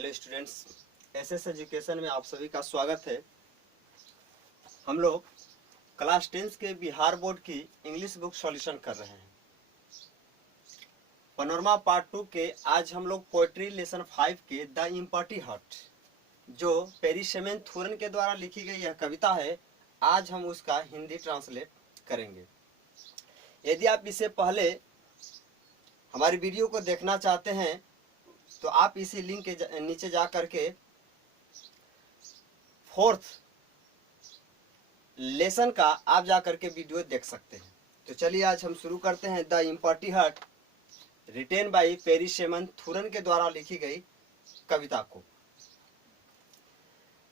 Hello students, SS education में आप सभी का स्वागत है। हम लोग क्लास 10 के बिहार बोर्ड की इंग्लिश बुक सॉल्यूशन कर रहे हैं। पनोरमा पार्ट 2 के आज हम लोग पोएट्री लेसन 5 के द इम्पटी हार्ट, जो पेरिसेमन थूरन के द्वारा लिखी गई यह कविता है, आज हम उसका हिंदी ट्रांसलेट करेंगे। यदि आप इससे पहले हमारी वीडियो को देखना चाहते हैं तो आप इसी लिंक के नीचे जा करके 4th लेसन का आप जा करके वीडियो देख सकते हैं। तो चलिए आज हम शुरू करते हैं the empty heart written by पेरिसेमन थूरन के द्वारा लिखी गई कविता को।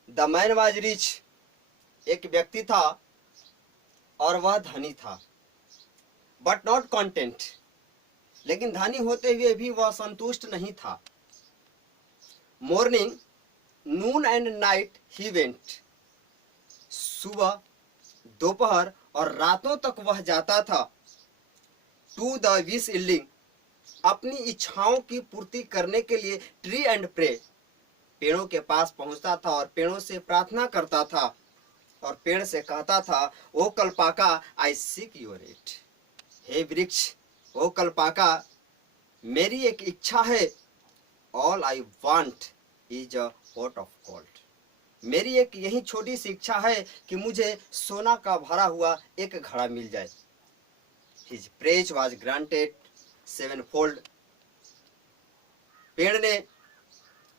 द मैन वाज रिच, एक व्यक्ति था और वह धनी था, बट नॉट कॉन्टेंट, लेकिन धनी होते हुए भी वह संतुष्ट नहीं था। Morning, Noon and night he went, सुबह, दोपहर और रातों तक वह जाता था। टू द विश यील्डिंग, अपनी इच्छाओं की पूर्ति करने के लिए ट्री एंड प्रे, पेड़ों के पास पहुंचता था और पेड़ों से प्रार्थना करता था और पेड़ से कहता था, ओ कल्पाका आई सीक योर एड, हे वृक्ष, ओ कल्पाका, मेरी एक इच्छा है। All I want is a pot of gold, मेरी एक यही छोटी सी इच्छा है कि मुझे सोना का भरा हुआ एक घड़ा मिल जाए। हिज प्रेज वाज ग्रांटेड सेवनफोल्ड, पेड़ ने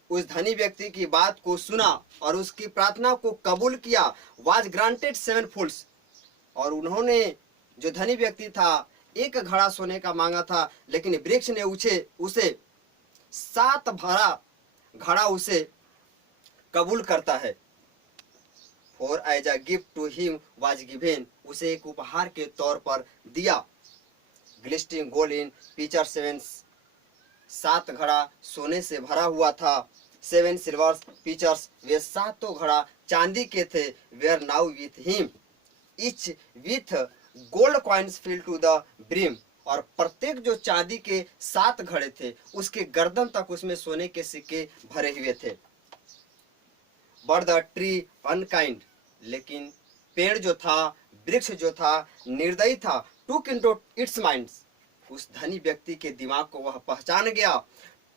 उस धनी व्यक्ति की बात को सुना और उसकी प्रार्थना को कबूल किया। वाज ग्रांटेड सेवनफोल्ड, और उन्होंने, जो धनी व्यक्ति था, एक घड़ा सोने का मांगा था, लेकिन वृक्ष ने उसे 7 भरा घड़ा उसे कबूल करता है। For as a gift to him was given, उसे एक उपहार के तौर पर दिया। ग्लिस्टिंग गोल्ड इन पिचर 7, 7 घड़ा सोने से भरा हुआ था। 7 सिल्वर पिचर्स, वे 7 घड़ा चांदी के थे। Where now with him each with gold coins fill to the brim, और प्रत्येक जो चांदी के 7 घड़े थे उसके गर्दन तक उसमें सोने के सिक्के भरे हुए थे। बट द ट्री अनकाइंड, लेकिन पेड़ जो था, वृक्ष जो था, निर्दयी था। टुक इनटू इट्स माइंड्स, उस धनी व्यक्ति के दिमाग को वह पहचान गया।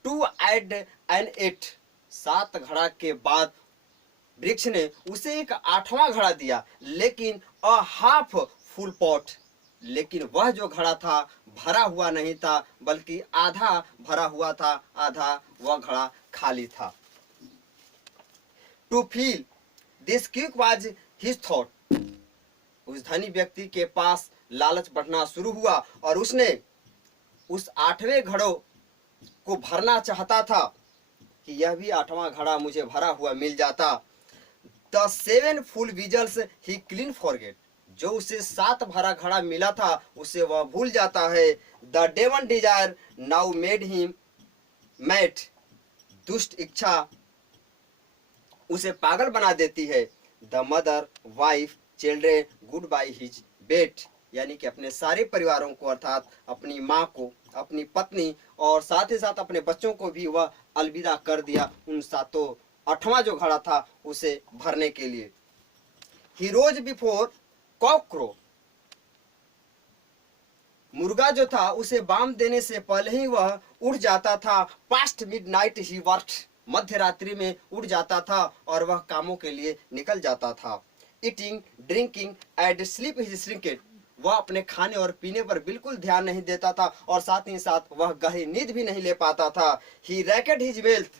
टू ऐड एन 8, 7 घड़ा के बाद वृक्ष ने उसे एक 8वां घड़ा दिया, लेकिन अ हाफ फुल पॉट, लेकिन वह जो घड़ा था भरा हुआ नहीं था, बल्कि आधा भरा हुआ था, आधा वह घड़ा खाली था। To feel this quick was his thought, उस धनी व्यक्ति के पास लालच बढ़ना शुरू हुआ और उसने उस 8वें घड़ों को भरना चाहता था कि यह भी 8वां घड़ा मुझे भरा हुआ मिल जाता। The 7 full whistles he clean forget, जो उसे 7 भरा घड़ा मिला था उसे वह भूल जाता है। The devil desire now made him mad, दुष्ट इच्छा उसे पागल बना देती है। The mother, wife, children good bye his bet, यानी कि अपने सारे परिवारों को, अर्थात अपनी माँ को, अपनी पत्नी और साथ ही साथ अपने बच्चों को भी वह अलविदा कर दिया उन 7, 8वां जो घड़ा था उसे भरने के लिए। ही रोज बिफोर कॉकक्रो, मुर्गा जो था उसे बाम देने से पहले ही वह उड़ जाता था। पास्ट मिडनाइट ही वर्क्ड, मध्य रात्रि में उड़ जाता था और वह कामों के लिए निकल जाता था। Eating, drinking and sleep his श्रिंकेट, वह अपने खाने और पीने पर बिल्कुल ध्यान नहीं देता था और साथ ही साथ वह गहरी नींद भी नहीं ले पाता था। ही रैकेट हिज वेल्थ,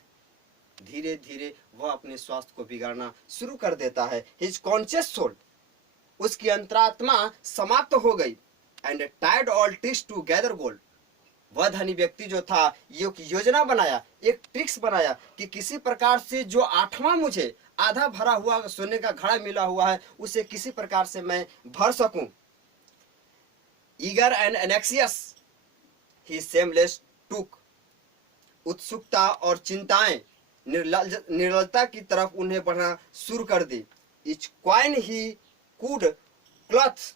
धीरे धीरे वह अपने स्वास्थ्य को बिगाड़ना शुरू कर देता है। हिज कॉन्शियस सोल, उसकी अंतरात्मा समाप्त हो गई। And tied all tricks to gather gold, वह धनी व्यक्ति जो था एक योजना बनाया, एक ट्रिक्स बनाया कि किसी प्रकार से जो 8वां मुझे आधा भरा हुआ सोने का घड़ा मिला हुआ है उसे किसी प्रकार से मैं भर सकूं। Eager and anxious he seamless took, उत्सुकता और चिंताएं निर्लजता की तरफ उन्हें बढ़ना शुरू कर दी। Each coin he could clutch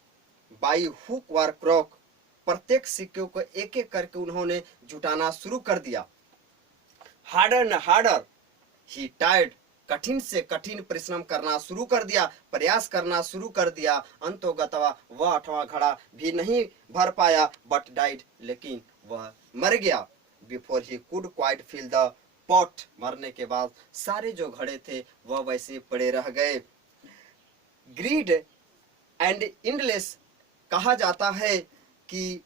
by hook or crook, प्रत्येक सिक्के को एक एक करके उन्होंने जुटाना शुरू कर दिया। हार्डर न हार्डर ही टायर्ड, कठिन से कठिन परिश्रम करना शुरू कर दिया, प्रयास करना शुरू कर दिया। अंतोगतवा वह 8वां घड़ा भी नहीं भर पाया, बट डाइड, लेकिन वह मर गया। Before he could quite fill the pot, मरने के बाद सारे जो घड़े थे वह वैसे पड़े रह गए। ग्रीड एंड इंडलेस, कहा जाता है कि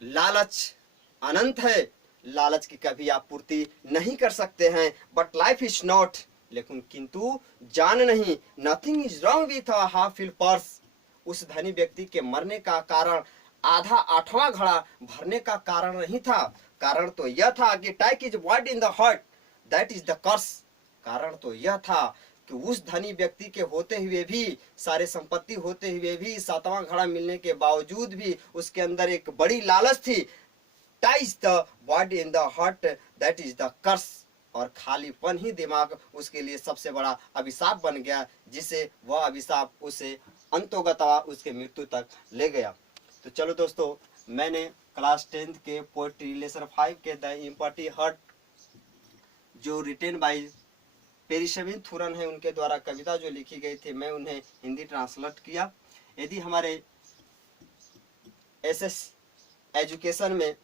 लालच अनंत है, लालच की कभी आप पूर्ति नहीं कर सकते हैं। बट लाइफ इज नॉट, लेकिन किंतु जान नहीं, nothing is wrong with half fill purse. उस धनी व्यक्ति के मरने का कारण आधा 8वां घड़ा भरने का कारण नहीं था। कारण तो यह था कि टाइक is void in the heart, that is the curse. कारण तो यह था कि उस धनी व्यक्ति के होते हुए भी, सारे संपत्ति होते हुए भी, 7वां घड़ा मिलने के बावजूद भी उसके अंदर एक बड़ी लालच थी। Ties the body in the heart, that is the curse. और खालीपन ही दिमाग उसके लिए सबसे बड़ा अभिशाप बन गया, जिसे वह अभिशाप उसे अंतोगतवा उसके मृत्यु तक ले गया। तो चलो दोस्तों, मैंने क्लास 10th के पोएट्री लेसन 5 के द एम्पटी हार्ट, जो रिटेन बाय पेरिशेविन थुरन है, उनके द्वारा कविता जो लिखी गई थी, मैं उन्हें हिंदी ट्रांसलेट किया। यदि हमारे एसएस एजुकेशन में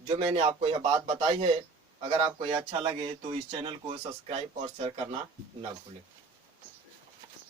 जो मैंने आपको यह बात बताई है, अगर आपको यह अच्छा लगे तो इस चैनल को सब्सक्राइब और शेयर करना न भूलें।